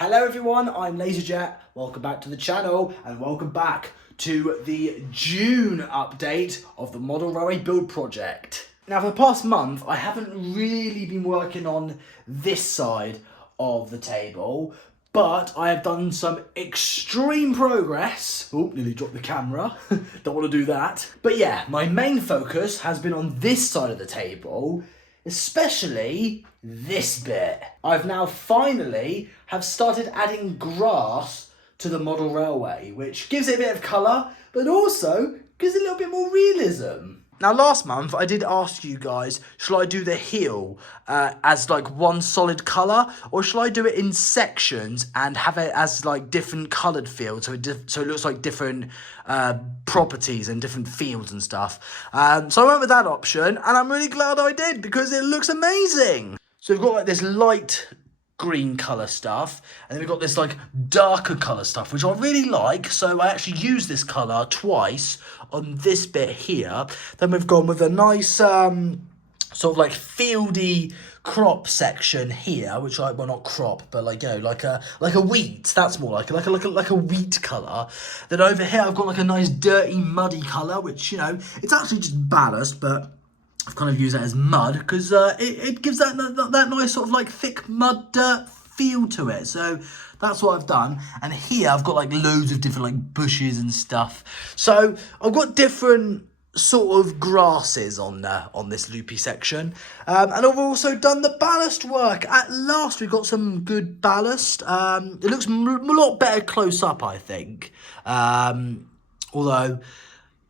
Hello everyone, I'm LaserJet. Welcome back to the channel and welcome back to the June update of the model railway build project. Now for the past month I haven't really been working on this side of the table, but I have done some extreme progress. Oh, nearly dropped the camera. Don't want to do that. But yeah, my main focus has been on this side of the table, especially this bit. I've now finally have started adding grass to the model railway, which gives it a bit of colour, but also gives it a little bit more realism. Now last month I did ask you guys, shall I do the heel as like one solid colour, or shall I do it in sections and have it as like different coloured fields, so it looks like different properties and different fields and stuff. So I went with that option, and I'm really glad I did because it looks amazing. So we've got like this light green colour stuff, and then we've got this like darker colour stuff, which I really like, so I actually used this colour twice on this bit here. Then we've gone with a nice sort of like fieldy crop section here, which I, well, not crop, but like, you know, like a wheat. That's more like a wheat colour. Then over here I've got like a nice dirty muddy colour, which, you know, it's actually just ballast, but I've kind of used that as mud because it gives that nice sort of like thick mud dirt feel to it. So that's what I've done. And here I've got like loads of different like bushes and stuff. So I've got different sort of grasses on this loopy section. And I've also done the ballast work. At last we've got some good ballast. It looks a lot better close up, I think. Although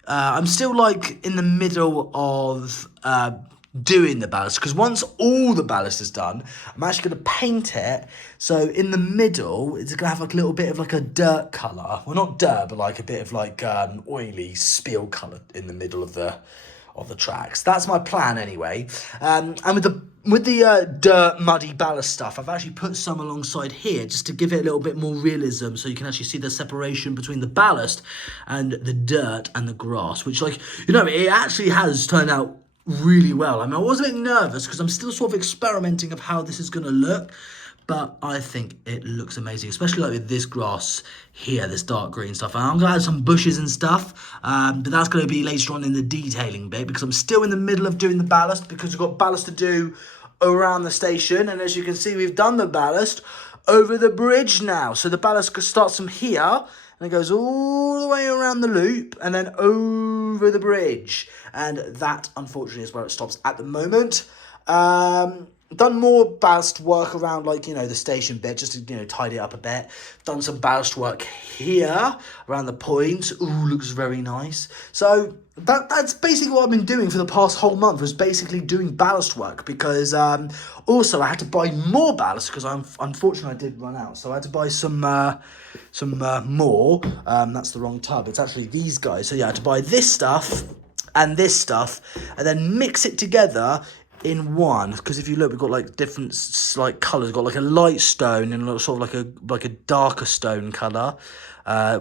I'm still like in the middle of doing the ballast, because once all the ballast is done, I'm actually going to paint it. So in the middle, it's going to have like a little bit of like a dirt colour. Well, not dirt, but like a bit of like oily spill colour in the middle of the tracks. That's my plan anyway. And with the dirt muddy ballast stuff, I've actually put some alongside here just to give it a little bit more realism, so you can actually see the separation between the ballast and the dirt and the grass, which, like, you know, it actually has turned out really well. I mean, I was a bit nervous because I'm still sort of experimenting of how this is going to look, but I think it looks amazing, especially like with this grass here, this dark green stuff. And I'm going to add some bushes and stuff, but that's going to be later on in the detailing bit, because I'm still in the middle of doing the ballast, because we've got ballast to do around the station. And as you can see, we've done the ballast over the bridge now. So the ballast starts from here, and it goes all the way around the loop and then over the bridge. And that, unfortunately, is where it stops at the moment. Done more ballast work around, like, you know, the station bit, just to, you know, tidy it up a bit. Done some ballast work here around the points. Ooh, looks very nice. So that's basically what I've been doing for the past whole month, was basically doing ballast work, because also I had to buy more ballast because unfortunately I did run out. So I had to buy some more. That's the wrong tub. It's actually these guys. So yeah, I had to buy this stuff and then mix it together in one, because if you look, we've got like different like colours. We've got like a light stone and sort of like a darker stone colour,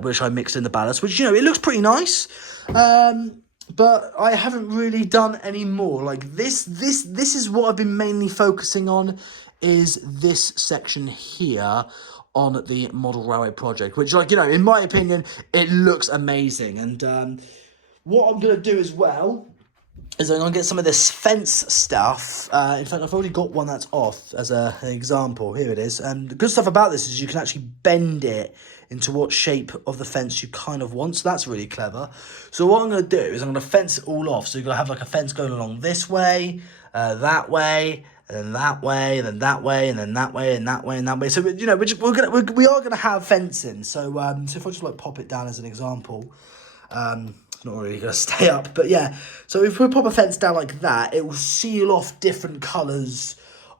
which I mixed in the ballast, which, you know, it looks pretty nice. But I haven't really done any more. Like this is what I've been mainly focusing on, is this section here on the model railway project, which, like, you know, in my opinion, it looks amazing. And what I'm going to do as well is I'm going to get some of this fence stuff. In fact, I've already got one that's off as an example. Here it is. And the good stuff about this is you can actually bend it into what shape of the fence you kind of want. So that's really clever. So what I'm going to do is I'm going to fence it all off. So you're going to have like a fence going along this way, that way, and then that way, and then that way, and then that way, and that way, and that way. So, you know, we are going to have fencing. So, so if I just like pop it down as an example, it's not really going to stay up, but yeah. So if we pop a fence down like that, it will seal off different colours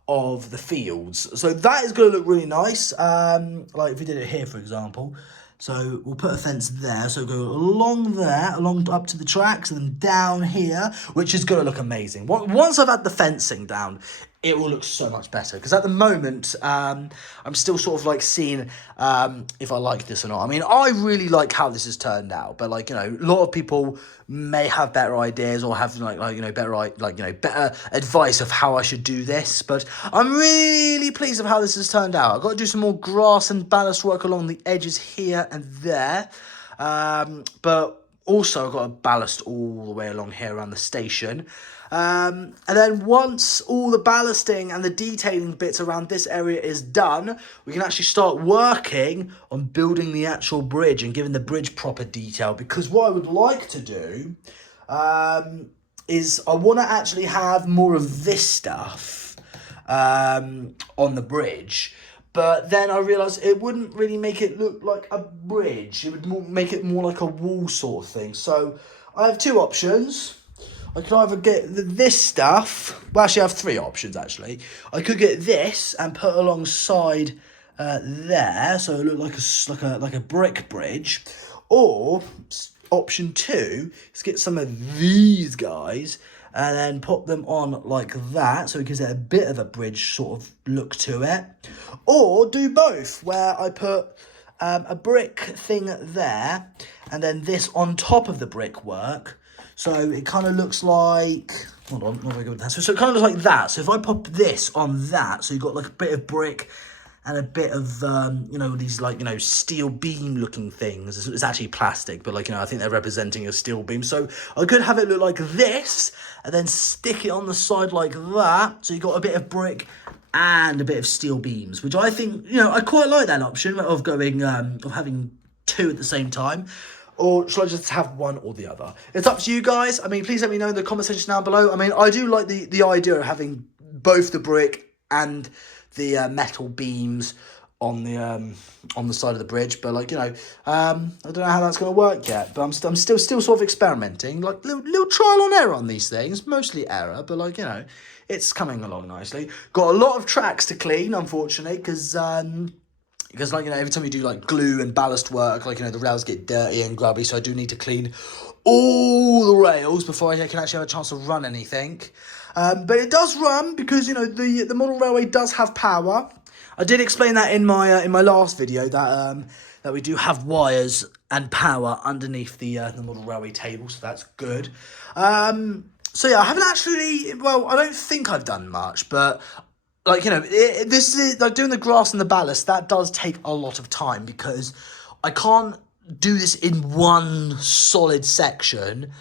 of the fields. So that is going to look really nice. Like if we did it here, for example. So we'll put a fence there. So go along there, along up to the tracks, and then down here, which is going to look amazing. Once I've had the fencing down, it will look so much better. Because at the moment, I'm still sort of like seeing if I like this or not. I mean, I really like how this has turned out, but like, you know, a lot of people may have better ideas or have better advice of how I should do this. But I'm really pleased with how this has turned out. I've got to do some more grass and ballast work along the edges here and there, but also I've got to ballast all the way along here around the station. And then once all the ballasting and the detailing bits around this area is done, we can actually start working on building the actual bridge and giving the bridge proper detail. Because what I would like to do is I want to actually have more of this stuff on the bridge. But then I realised it wouldn't really make it look like a bridge. It would make it more like a wall sort of thing. So I have two options. I could either get this stuff. Well, actually, I have three options, actually. I could get this and put alongside there, so it look like a brick bridge. Or option two is get some of these guys and then put them on like that, so it gives it a bit of a bridge sort of look to it. Or do both, where I put a brick thing there and then this on top of the brickwork. So it kind of looks like, hold on, not very good with that. So it kind of looks like that. So if I pop this on that, so you've got like a bit of brick and a bit of, these like, steel beam looking things. It's actually plastic, but like, I think they're representing a steel beam. So I could have it look like this and then stick it on the side like that. So you've got a bit of brick and a bit of steel beams, which I think, I quite like that option of going, of having two at the same time. Or should I just have one or the other? It's up to you guys. I mean, please let me know in the comment section down below. I mean, I do like the idea of having both the brick and the metal beams on the side of the bridge. But like, I don't know how that's going to work yet. But I'm still sort of experimenting, like little trial and error on these things. Mostly error, but like, it's coming along nicely. Got a lot of tracks to clean, unfortunately, because like, every time you do like glue and ballast work, like, the rails get dirty and grubby, so I do need to clean all the rails before I can actually have a chance to run anything. But it does run because, the model railway does have power. I did explain that in my last video that we do have wires and power underneath the model railway table, so that's good. So yeah, I haven't actually, well, I don't think I've done much, but like, this is like doing the grass and the ballast. That does take a lot of time because I can't do this in one solid section.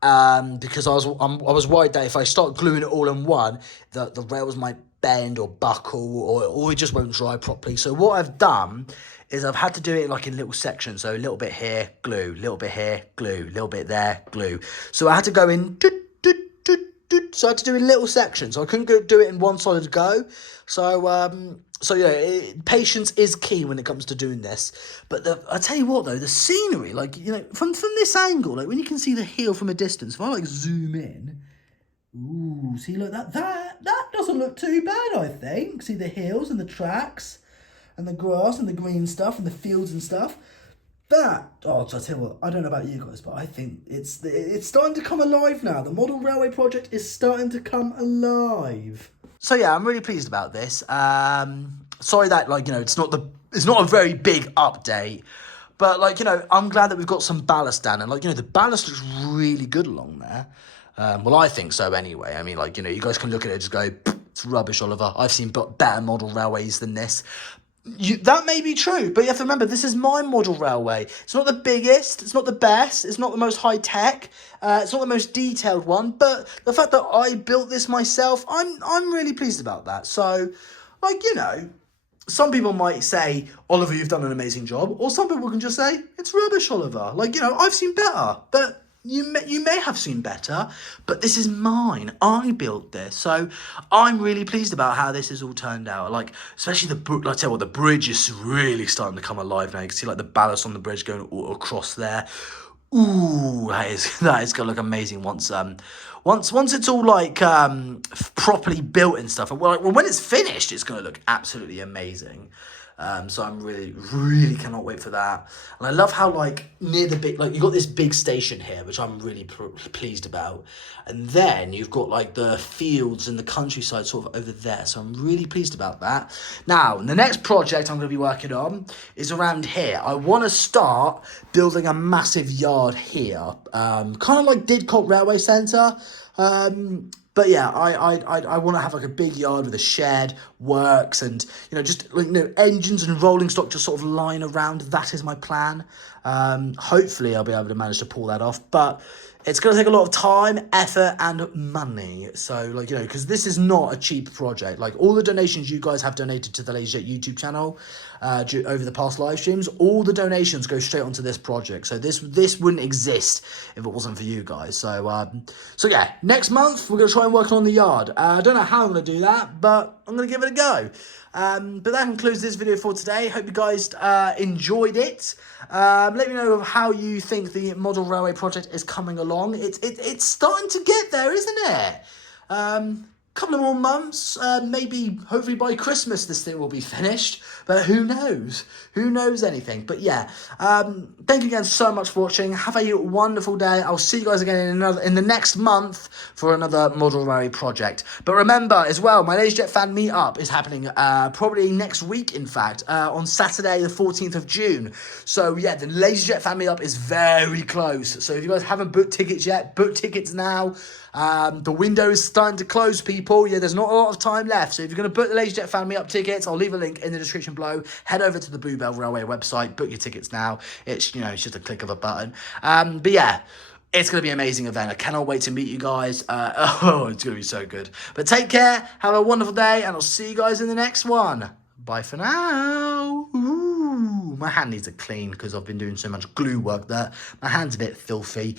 Because I was worried that if I start gluing it all in one, the rails might bend or buckle or it just won't dry properly. So what I've done is I've had to do it like in little sections. So a little bit here, glue, little bit here, glue, little bit there, glue. So I had to go in. So I had to do it in little sections. So I couldn't do it in one solid go. So yeah, patience is key when it comes to doing this. But I tell you what though, the scenery, like, from this angle, like when you can see the hill from a distance, if I like zoom in, ooh, see like that doesn't look too bad, I think. See the hills and the tracks and the grass and the green stuff and the fields and stuff. I tell you what, I don't know about you guys, but I think it's starting to come alive now. The model railway project is starting to come alive. So yeah, I'm really pleased about this. Sorry that it's not a very big update, but like I'm glad that we've got some ballast down and like the ballast looks really good along there. Well, I think so anyway. I mean, like you guys can look at it and just go, it's rubbish, Oliver. I've seen better model railways than this. That may be true, but you have to remember, this is my model railway. It's not the biggest, it's not the best, it's not the most high-tech, it's not the most detailed one, but the fact that I built this myself, I'm really pleased about that. So, like, some people might say, Oliver, you've done an amazing job, or some people can just say, it's rubbish, Oliver. Like, I've seen better, but you may have seen better, but this is mine. I built this, so I'm really pleased about how this has all turned out. Like, especially like I tell you what, the bridge is really starting to come alive now. You can see like the ballast on the bridge going all across there. Ooh, that is gonna look amazing once it's all like properly built and stuff. And well, when it's finished, it's gonna look absolutely amazing. So I'm really cannot wait for that. And I love how like near the big, like you got this big station here, which I'm really pleased about. And then you've got like the fields and the countryside sort of over there. So I'm really pleased about that. Now, the next project I'm going to be working on is around here. I want to start building a massive yard here, kind of like Didcot Railway Centre. But yeah, I want to have like a big yard with a shed, works, and just like engines and rolling stock just sort of lying around. That is my plan. Hopefully I'll be able to manage to pull that off, but it's going to take a lot of time, effort, and money. So, like, because this is not a cheap project. Like, all the donations you guys have donated to the LazyJet YouTube channel over the past live streams, all the donations go straight onto this project. So this wouldn't exist if it wasn't for you guys. So yeah, next month, we're going to try and work on the yard. I don't know how I'm going to do that, but I'm going to give it a go. But that concludes this video for today. Hope you guys enjoyed it. Let me know how you think the model railway project is coming along. It's starting to get there, isn't it? Couple of more months, maybe hopefully by Christmas this thing will be finished, but who knows anything. But yeah, thank you again so much for watching. Have a wonderful day. I'll see you guys again in the next month for another model railway project. But remember as well, my LazyJet fan meetup is happening probably next week, in fact, on Saturday the 14th of June. So yeah, the LazyJet fan meetup is very close. So if you guys haven't booked tickets yet, book tickets now. The window is starting to close, people. Yeah, there's not a lot of time left. So if you're going to book the LazyJet Fan Me Up tickets, I'll leave a link in the description below. Head over to the Bluebell Railway website, book your tickets now. It's it's just a click of a button. But yeah, it's going to be an amazing event. I cannot wait to meet you guys. It's going to be so good. But take care, have a wonderful day, and I'll see you guys in the next one. Bye for now. Ooh, my hand needs a clean because I've been doing so much glue work there. My hand's a bit filthy.